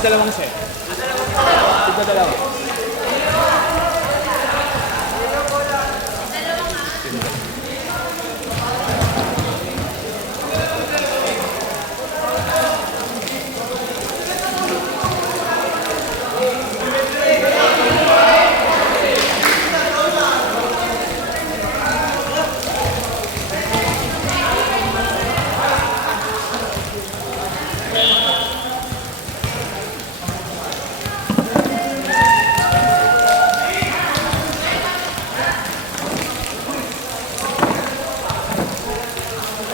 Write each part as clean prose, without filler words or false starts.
dalawang set. Dalawa.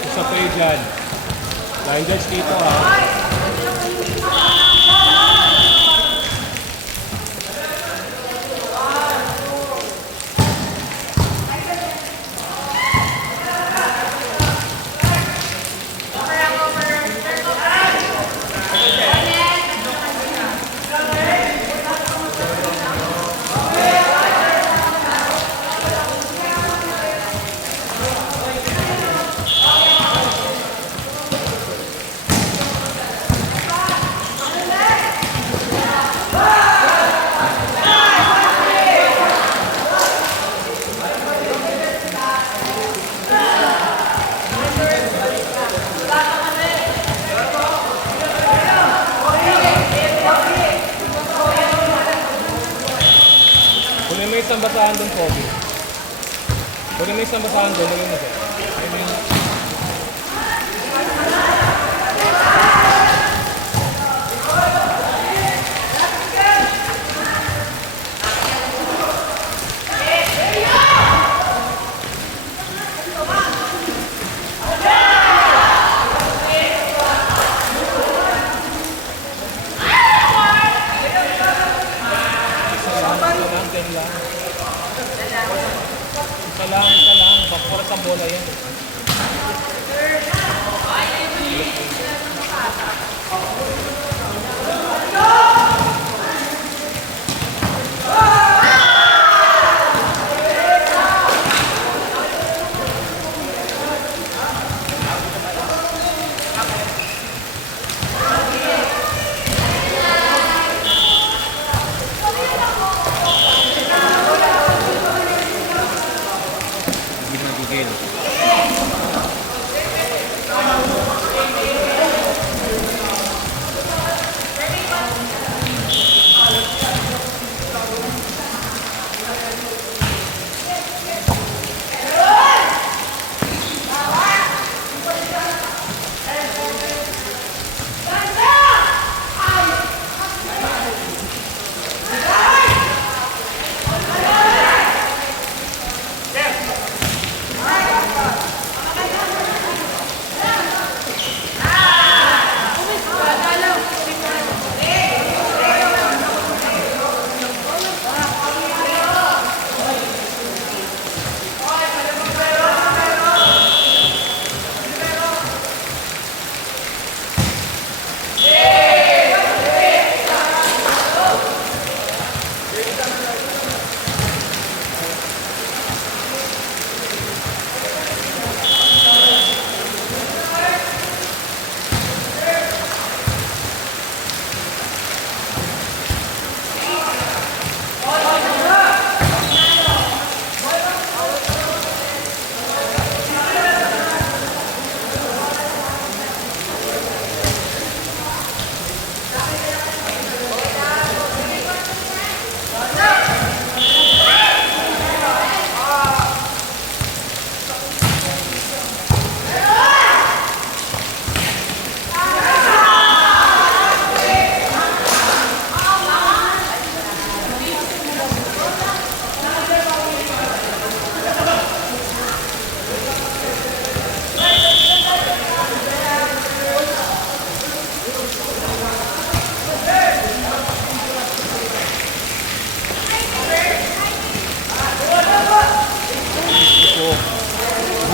Isa pa yun dyan. Line judge dito ha. Kunin mo isang basahan doon, Kobe. Kunin mo isang basahan doon, lagyan mo doon. Isa lang. Papakulat ang bola yan.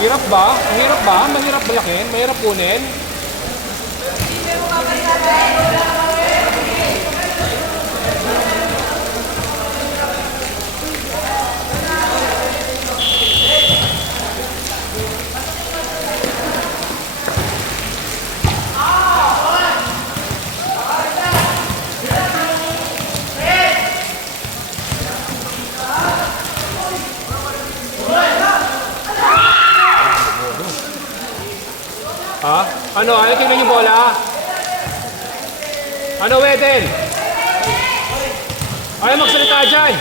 Hirap ba? Ang hirap ba? Mahirap balakin? Mahirap kunin? Ha? Ano? Ayaw tingnan yung bola? Ano, Wedel? Ayaw magsalita dyan.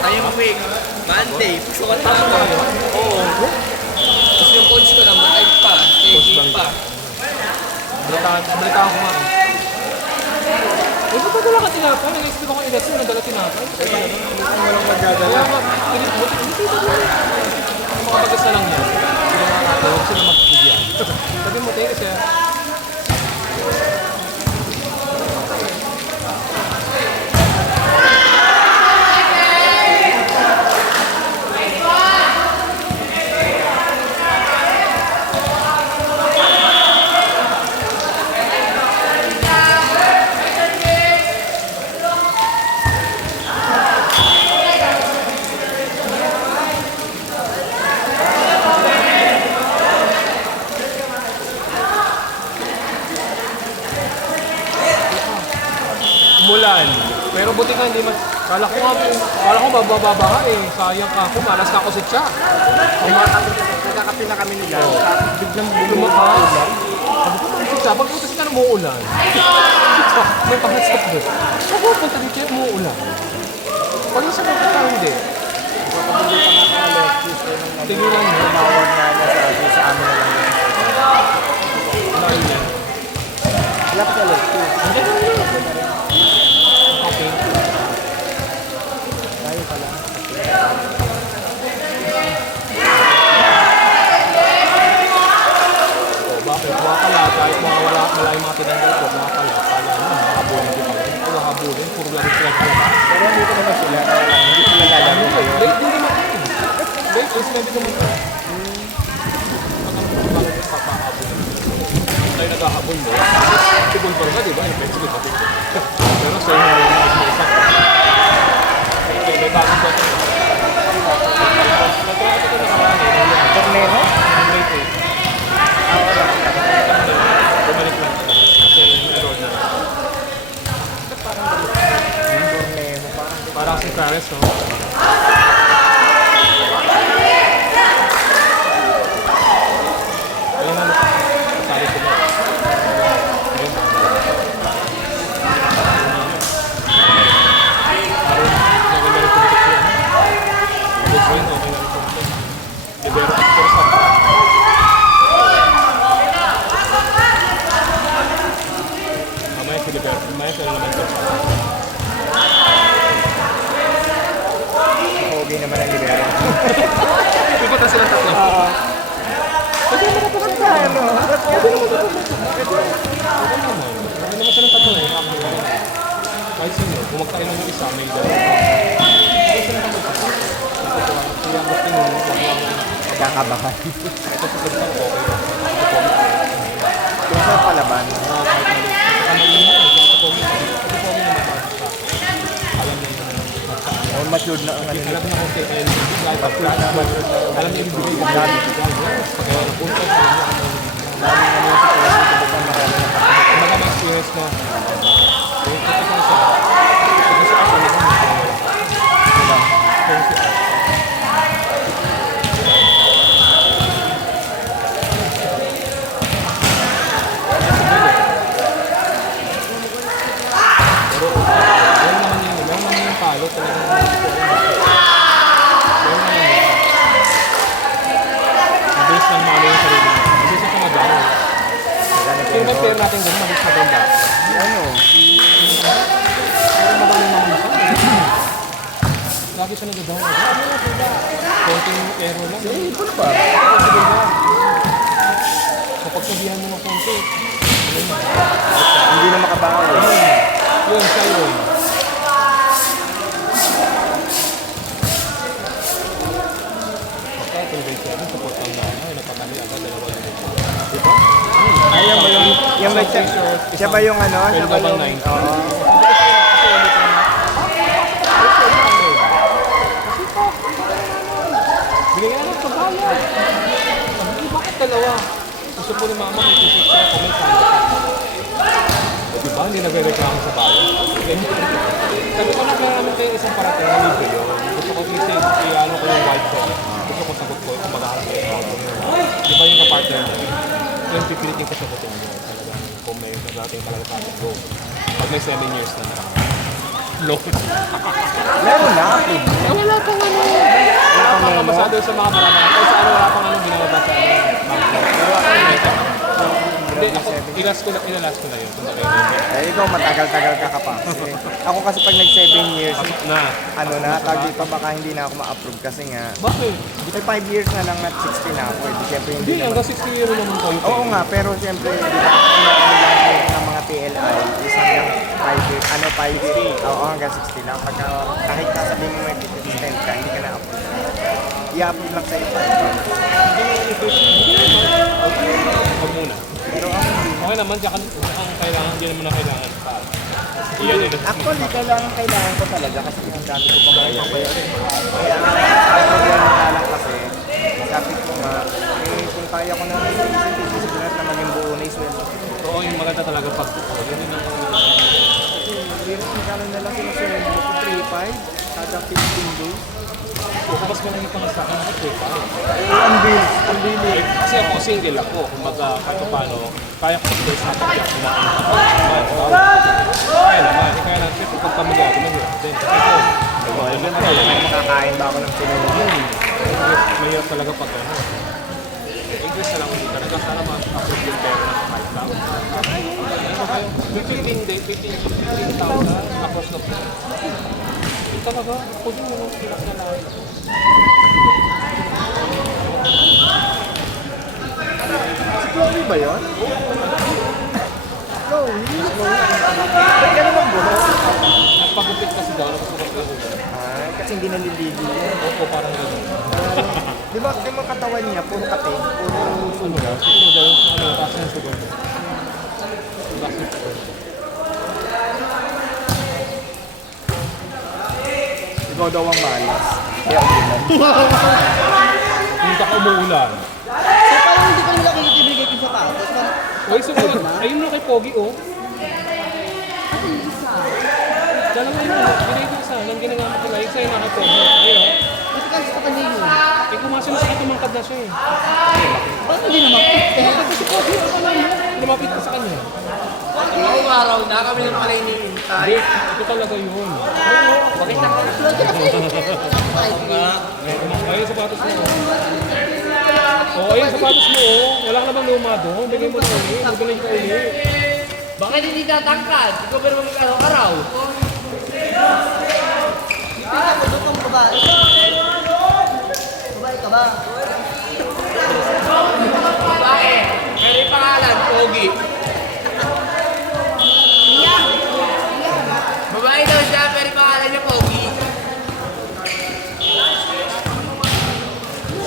Ngayong week, Monday, sukat na ako. Oo. Tapos yung coach ko naman, ay pa, KG pa. Balitaan ko nga. Eh, ba't nadala ka tinapay? Nag-expect ako ilasyon, nadala tinapay. Walang magdadala. Kaya nga, mga mag-isa lang yan. Sila nga natin, huwag sila magbigyan. Sabi mo, tayo kasi. Umulan. Pero buti nga hindi kala ko mabababa ka eh. Sayang ka ako, malas ka ako si Cha. Nagkakapi na kami nila. Biglang lumakas. Sabi ko, si Cha, pag-utas ka na umuulan. May pangasap doon. Ako, punta dito yung umuulan. Pag nasa punta ka, hindi. Tinginan mo. Tumawag na niya sa amin na lang. Layo yan. Wala pa sa Alexis. Okay. Tayo pala. Bakit? Makakala, kahit wala yung mga tinanggal ko, makakala, kala na, makakabulin ko kami. Kung makakabulin, puro lagi sila ko. Pero dito naman sila. Hindi sila lalaro kayo. Wait, hindi naman. Wait, sinabi naman ko. Bakit yung papakabulin? Tayo naghahabol mo. Tibol pa rin ka, di ba? Eventually, pati. Pero sa inyo, isa ko. Okay, may bagong bata. Nagtrato ko na karami. Torneo? Late eh. Bumalik lang. Kasi meron na. Torneo. Parang si Paris, no? Ayun na, kasali ko na. Ayun na. Parang nagandang pumitik siya. Gusto rin, okay lang pumitik. Libero actor sa mamaya si Libero. Mamaya sila naman ito. Okay naman ang libero. Ipot na silang tatlo. Pwede naman ito sa tayo, no? Pwede naman silang tatlo eh. Kahit sino, kung magkailan yung isa, may dalawa. Pwede silang tatlo. Kaya gusto nyo, Kakabahan. ito sa pagkakang okay. Kung saan palaban? Oh, matured na ang ano nila. Alam na kung kaya alam niya yung bigay yung dami. Pagkaya na punta sa inyo, Daming ano yung situation dito ba marami na kapatid. magandang experience na. Kung ito sa isa, ito sa ako naman. Kung si Art. Pero, meron naman yung palo talagang mabilis lang maano yung sarili mo. Mabilis na kumagawa. Yung ba pair natin doon, mabilis na ganda. Ano? Pero magaling naman siya. Lagi siya nagagawa. Konting error lang. Eh, ito na ba? Kapag sabihan mo ng konti, Hindi na makabawi. yun, siya yun. Pagka kung grade 7, support ang dama, napatali agad, dalawa na dito. Diba? Ay, yan ba yung... Yan ba siya? Siya ba yung ano? Siya ba yung... Oo. Kasi gusto po ni mama may t-shirt siya kung may sando pa. Diba? Hindi nagre-reklamo sa bayan. Ganyan. Sabi ko namin tayo isang parating na libre yun. Gusto ko kasi i-ano ko yung wife ko. Gusto ko sagot ko kung maghaharap kayo sa ako. Diba yung kapartner niya? Yung pipilitin ko sagutin niya. Talagang kung may nagating talaga sa akin, go. Pag may 7 years na loan. Meron na, approve. Wala pang ano. Wala pang kabasado sa mga barangay. Kasi sa ano, wala pang ano ginagawa sa ano. Pero ako Hindi, ako, inalas ko na yun. Kung bakit yun. ikaw matagal-tagal ka pa. Ako kasi pag nag 7 years, Na. ano na, tag dito baka hindi na ako ma-approve kasi nga, Bakit? may 5 years na lang at 60 na ako. Di syempre Hindi, hindi naman. hanggang 60 years naman kayo. Oo nga, pero syempre, di ba, ano lang ng mga PLI, is hanggang 5 years, 5 years, oo, hanggang 60 lang. Pagka, kahit sasabihin mo may 50% ka, hindi ka na-approve. I-approve lang sa'yo 5 years. Huwag muna. Pero ako hindi. Okay naman, diyan ang kailangan, hindi naman na kailangan pa. Iyan yun. Actually, kailangan ko talaga kasi ang dami ko pa mga bayarin. Kaya nga lang kasi, sabi ko nga, kung kaya ko na isip na maging buo na isweldo. Oo, yung maganda talaga pag yun yun ang Kasi hindi rin magkano na lang sinasweldo ko, 3-5 kada 15 days. mas malaki pa nga sa akin ako pa. Ang bilis. Kasi ako single ako, kumbaga kahit paano, kaya ko sa sa pagyak na kaya naman, kaya lang siyempre pag pamilya ako, mahirap din. Kasi ito, Makakain ba ako ng sinulong? mahirap talaga pag ano. English na lang ulit talaga, sana ma-approve yung pera na 5,000. 15,000 across the board. Yung talaga, kung yun yung hirap na lang. Si Chloe ba yun? Chloe? Ba't ganun ang buhok? Nagpagupit kasi daw, nagpagupit kasi. Ay, kasi hindi naliligo yun. Opo, parang gano'n. Di ba, yung mga katawan niya, puro kate, puro Ano daw? Siguro daw, ano, taas ng sugar. Taas ng sugar. ikaw daw ang malas. Kaya umilan. Hindi ka umuulan. So parang hindi ko nila kinitibigay yung sapatos. Parang, Uy, siguro, ayun na kay Pogi, oh. kasi yung isa. Dalawa yun, binigay ko sa nang ginagamit nila. Yung sa'yo na kay Pogi. Ayun, oh. Kasi kasi sa kanya yun. Eh, kumasin sa tumangkad na siya, eh. Bakit hindi naman? Tumangkad si Pogi, ano lang yun? Lumapit ka sa kanya. Ilang araw na kami ng pala Hindi, hinihintay. ito talaga yun. Bakit na kami? Ayun, sapatos mo, oh. Oh, ayun, sapatos mo, oh. Wala ka namang luma doon. Bigay mo na ulit. Magbalik ka ulit. Bakit hindi tatangkad? Ikaw ba naman araw-araw? Tingnan mo doon ang babae. Babae ka ba? Babae. Pero yung pangalan, Pogi. Babae daw siya, pero yung pangalan niya, Pogi.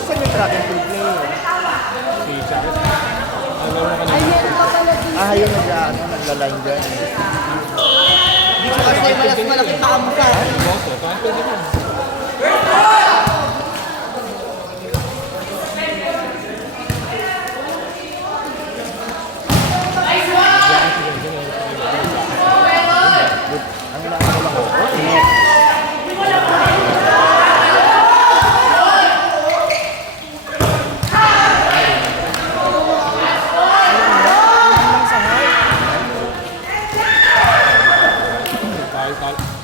Saan yung track and field player? Si Charles. Ano mo ka Ay, meron pa pala dito. Yung nagla-line dyan. Dito kasi malas malaki pa ang mukha. Boto, kahit pwede mo. Ang lang ako. Net.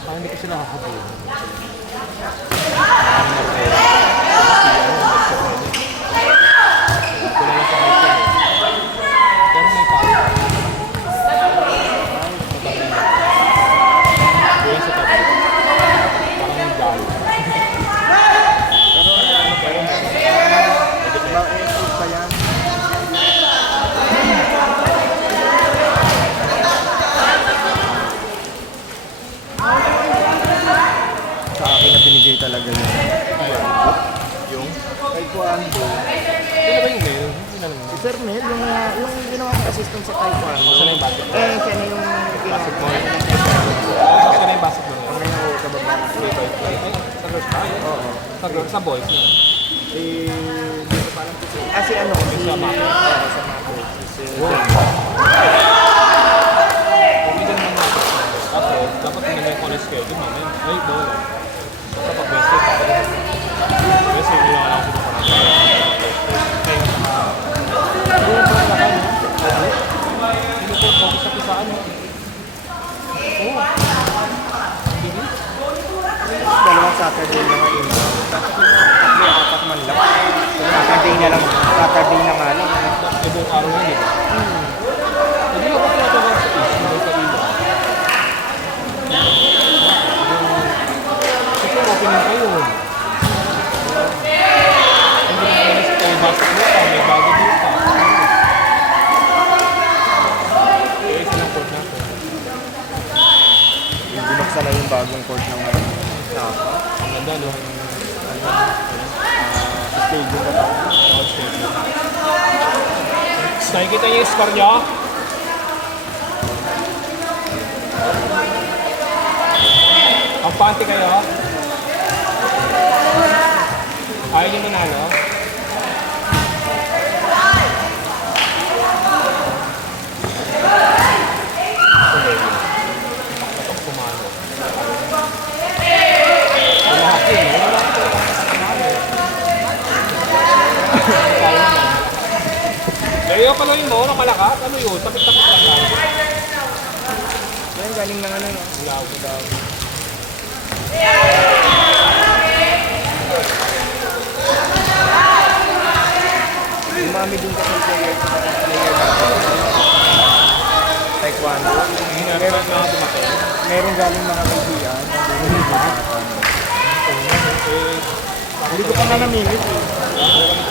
Parang hindi ko sila hahabulin. Diba, food pa yan? Sa akin na binigay talaga yun. Yung? Kay Kwando. Sino ba yung mail? Sino lang Si Sir Mel, yung ginawa kong assistant sa Taekwondo. Saan yung basketball? Siya na yung ginawa ko. Saan yung basketball niya? Ang ngayon ko kababa. Sa girls ba? Oo. Sa girls, sa boys. Hindi ko pa alam kasi. Si ano? Si Sa Mako. Oo, sa Mako. Hindi ka naman natin. Kaso, dapat hindi na yung college schedule namin. Ay, bola. Basta pag best day, pa rin. Kasi hindi lang ako sa parang Doon pa na kami. Hindi po focus sa pisaan mo. Oo. Dalawang Saturday na ngayon. Hindi, apat man lang. Saturday na lang. Saturday na nga lang. Ibang araw na yun. Hindi ako pinatawa sa is, hindi sa iba. Kasi opening kayo. Hindi na kayo sa kayo basketball pa, may bago din pa. Eh, isa lang court natin. Yung binuksan na yung bagong court ng Tapa. Ang ganda, no? Sa stadium ka tao. Oh, stadium. Nakikita niyo yung score niyo? Ang panty kayo? Ayaw niyo manalo? Kapag pumalo. Wala ako yun, wala ako. Layo pala yun mo, malakas. Ano yun? Tapit-tapit lang lang. Yan, galing ng ano, no? Ilaw. Umami din kasi player Taekwondo. Meron na dumating. Meron galing mga kaibigan. Eh, Hindi ko pa na namimit eh. meron